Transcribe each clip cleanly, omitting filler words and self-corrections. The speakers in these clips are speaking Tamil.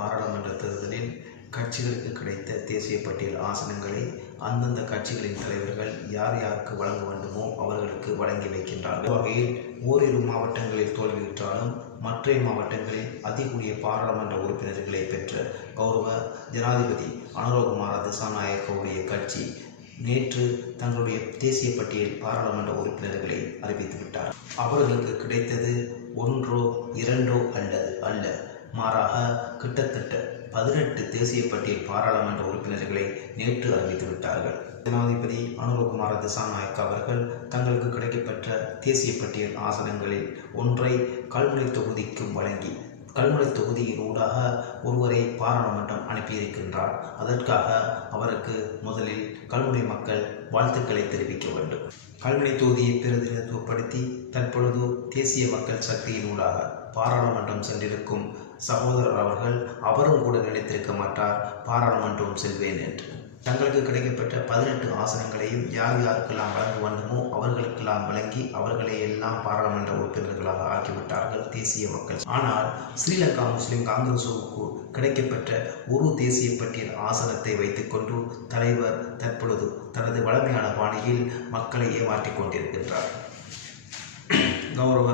பாராளுமன்ற தேர்தலில் கட்சிகளுக்கு கிடைத்த தேசிய பட்டியல் ஆசனங்களை அந்தந்த கட்சிகளின் தலைவர்கள் யார் யாருக்கு வழங்க வேண்டுமோ அவர்களுக்கு வழங்கி வைக்கின்றார்கள். வகையில் ஓரிரு மாவட்டங்களில் தோல்வியுற்றாலும் மற்ற மாவட்டங்களில் அதிகூடிய பாராளுமன்ற உறுப்பினர்களை பெற்ற கௌரவ ஜனாதிபதி அனுரகுமார திசாநாயக்கவுடைய கட்சி நேற்று தங்களுடைய தேசிய பட்டியல் பாராளுமன்ற உறுப்பினர்களை அறிவித்துவிட்டார். அவர்களுக்கு கிடைத்தது ஒன்றோ இரண்டோ அல்ல, மாறாக கிட்டத்தட்ட 18 தேசிய பட்டியல் பாராளுமன்ற உறுப்பினர்களை நேற்று அறிவித்துவிட்டார்கள். ஜனாதிபதி அனுரகுமார திசாநாயக்க அவர்கள் தங்களுக்கு கிடைக்கப்பெற்ற தேசிய பட்டியல் ஆசனங்களில் ஒன்றை கல்முனை தொகுதிக்கும் வழங்கி கல்முனை தொகுதியின் ஊடாக ஒருவரை பாராளுமன்றம் அனுப்பியிருக்கின்றார். அதற்காக அவருக்கு முதலில் கல்முனை மக்கள் வாழ்த்துக்களை தெரிவிக்க வேண்டும். கல்முனை தொகுதியை பிரதிநிதித்துவப்படுத்தி தற்பொழுது தேசிய மக்கள் சக்தியின் ஊடாக பாராளுமன்றம் சென்றிருக்கும் சகோதரர் அவர்கள் அவரும் கூட நினைத்திருக்க மாட்டார் பாராளுமன்றம் செல்வேன் என்று. தங்களுக்கு கிடைக்கப்பட்ட 18 ஆசனங்களையும் யார் யாருக்கெல்லாம் வழங்க வேண்டுமோ அவர்களுக்கெல்லாம் வழங்கி அவர்களை எல்லாம் பாராளுமன்ற உறுப்பினர்களாக ஆக்கிவிட்டார்கள் தேசிய மக்கள். ஆனால் ஸ்ரீலங்கா முஸ்லிம் காங்கிரசுக்கு கிடைக்கப்பெற்ற ஒரு தேசிய பட்டியல் ஆசனத்தை வைத்துக்கொண்டு தலைவர் தற்பொழுது தனது வலிமையான பாணியில் மக்களை ஏமாற்றிக் கொண்டிருக்கின்றார். கௌரவ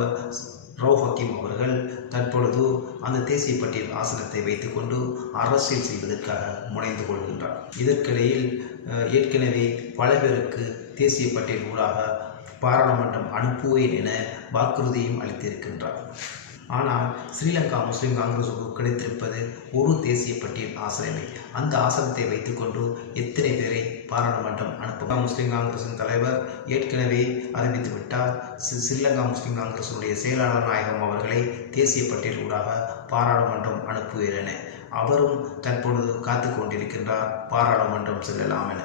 ரவுஃப் ஹக்கீம் அவர்கள் தற்பொழுது அந்த தேசிய பட்டியல் ஆசனத்தை வைத்துக்கொண்டு அரசியல் செய்வதற்காக முனைந்து கொள்கின்றார். இதற்கிடையில் ஏற்கனவே பல பேருக்கு தேசிய பட்டியல் ஊடாக பாராளுமன்றம் அனுப்புவேன் என வாக்குறுதியும் அளித்திருக்கின்றார். ஆனால் ஸ்ரீலங்கா முஸ்லிம் காங்கிரசுக்கு கிடைத்திருப்பது ஒரு தேசிய பட்டியல் ஆசனமே. அந்த ஆசனத்தை வைத்துக்கொண்டு எத்தனை பேரை பாராளுமன்றம் அனுப்பும்? முஸ்லிம் காங்கிரசின் தலைவர் ஏற்கனவே அறிவித்துவிட்டார். ஸ்ரீலங்கா முஸ்லிம் காங்கிரசுடைய செயலாளர் நாயகம் அவர்களை தேசிய பட்டியல் ஊடாக பாராளுமன்றம் அனுப்புவேன் என. அவரும் தற்பொழுது காத்து கொண்டிருக்கின்றார் பாராளுமன்றம் செல்லலாம் என.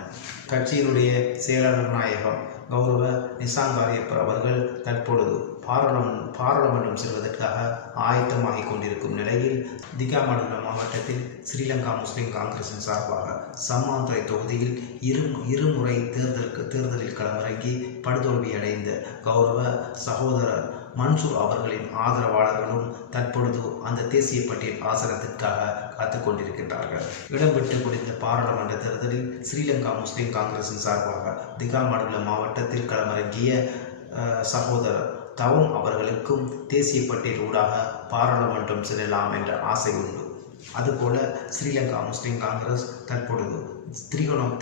கட்சியினுடைய செயலாளர் நாயகம் கௌரவ நிசாம் காரியப்பர் அவர்கள் தற்பொழுது பாராளுமன்றம் செல்வதற்காக ஆயத்தமாகிக் கொண்டிருக்கும் நிலையில் திகாமடுல்ல மாவட்டத்தில் ஸ்ரீலங்கா முஸ்லிம் காங்கிரசின் சார்பாக சம்மாந்துறை தொகுதியில் இருமுறை தேர்தலில் களமிறங்கி படுதோல்வி அடைந்த கௌரவ சகோதரர் மன்சூர் அவர்களின் ஆதரவாளர்களும் தற்பொழுது அந்த தேசிய பட்டியல் ஆசனத்திற்காக காத்துக் கொண்டிருக்கின்றார்கள். இடம்பெற்று முடிந்த பாராளுமன்ற தேர்தலில் ஸ்ரீலங்கா முஸ்லிம் காங்கிரசின் சார்பாக திகாமடுல்ல மாவட்டத்தில் களமிறங்கிய சகோதரர் தவம் அவர்களுக்கும் தேசிய பட்டியல் ஊடாக பாராளுமன்றம் செல்லலாம் என்ற ஆசை உண்டு. அதுபோல ஸ்ரீலங்கா முஸ்லிம் காங்கிரஸ் தற்பொழுது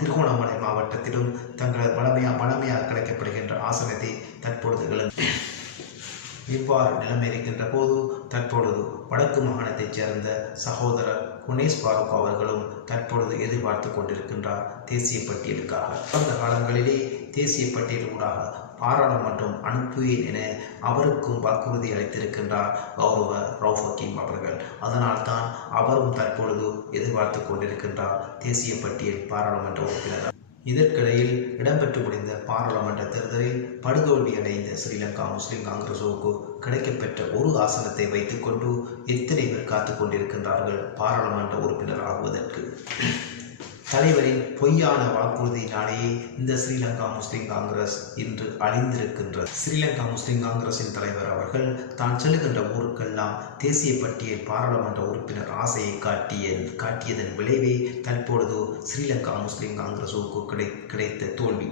திருகோணமலை மாவட்டத்திலும் தங்கள் வளமையாக கிடைக்கப்படுகின்ற ஆசனத்தை தற்பொழுது இவ்வாறு நிலைமை இருக்கின்ற போது தற்பொழுது வடக்கு மாகாணத்தைச் சேர்ந்த சகோதரர் குனேஸ் பாரூக் அவர்களும் தற்பொழுது எதிர்பார்த்து கொண்டிருக்கின்றார் தேசிய பட்டியலுக்காக. கடந்த காலங்களிலே தேசிய பட்டியல் ஊடாக பாராளுமன்றம் அனுப்புவேன் என அவருக்கும் வாக்குறுதி அளித்திருக்கின்றார் கௌரவ ரவுஃப் ஹக்கீம் அவர்கள். அதனால்தான் அவரும் தற்பொழுது எதிர்பார்த்து கொண்டிருக்கின்றார் தேசிய பட்டியல் பாராளுமன்ற உறுப்பினர். இதற்கிடையில் இடம்பெற்று முடிந்த பாராளுமன்ற தேர்தலில் படுதோல்வி அடைந்த ஸ்ரீலங்கா முஸ்லிம் காங்கிரசுக்கு கிடைக்கப்பெற்ற ஒரு ஆசனத்தை வைத்துக்கொண்டு எத்தனை பேர் காத்து கொண்டிருக்கின்றார்கள் பாராளுமன்ற உறுப்பினர் ஆகுவதற்கு. தலைவரின் பொய்யான வாக்குறுதியினாலேயே இந்த ஸ்ரீலங்கா முஸ்லிம் காங்கிரஸ் இன்று அழிந்திருக்கின்றது. ஸ்ரீலங்கா முஸ்லிம் காங்கிரசின் தலைவர் அவர்கள் தான் செல்லுகின்ற ஊருக்கெல்லாம் தேசிய பட்டியல் பாராளுமன்ற உறுப்பினர் ஆசையை காட்டியதன் விளைவே தற்பொழுது ஸ்ரீலங்கா முஸ்லிம் காங்கிரசுக்கு கிடைத்த தோல்வி.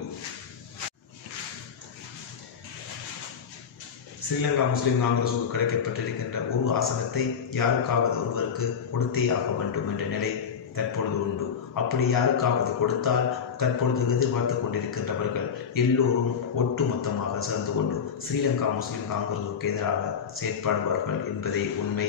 ஸ்ரீலங்கா முஸ்லிம் காங்கிரசுக்கு கிடைக்கப்பட்டிருக்கின்ற ஒரு ஆசனத்தை யாருக்காவது ஒருவருக்கு கொடுத்தே ஆக வேண்டும் என்ற நிலை தற்பொழுது உண்டு. அப்படி யாருக்காவது கொடுத்தால் தற்பொழுது எதிர்பார்த்து கொண்டிருக்கின்றவர்கள் எல்லோரும் ஒட்டுமொத்தமாக சேர்ந்து கொண்டு ஸ்ரீலங்கா முஸ்லிம் காங்கிரசுக்கு எதிராக செயற்படுவார்கள் என்பதே உண்மை.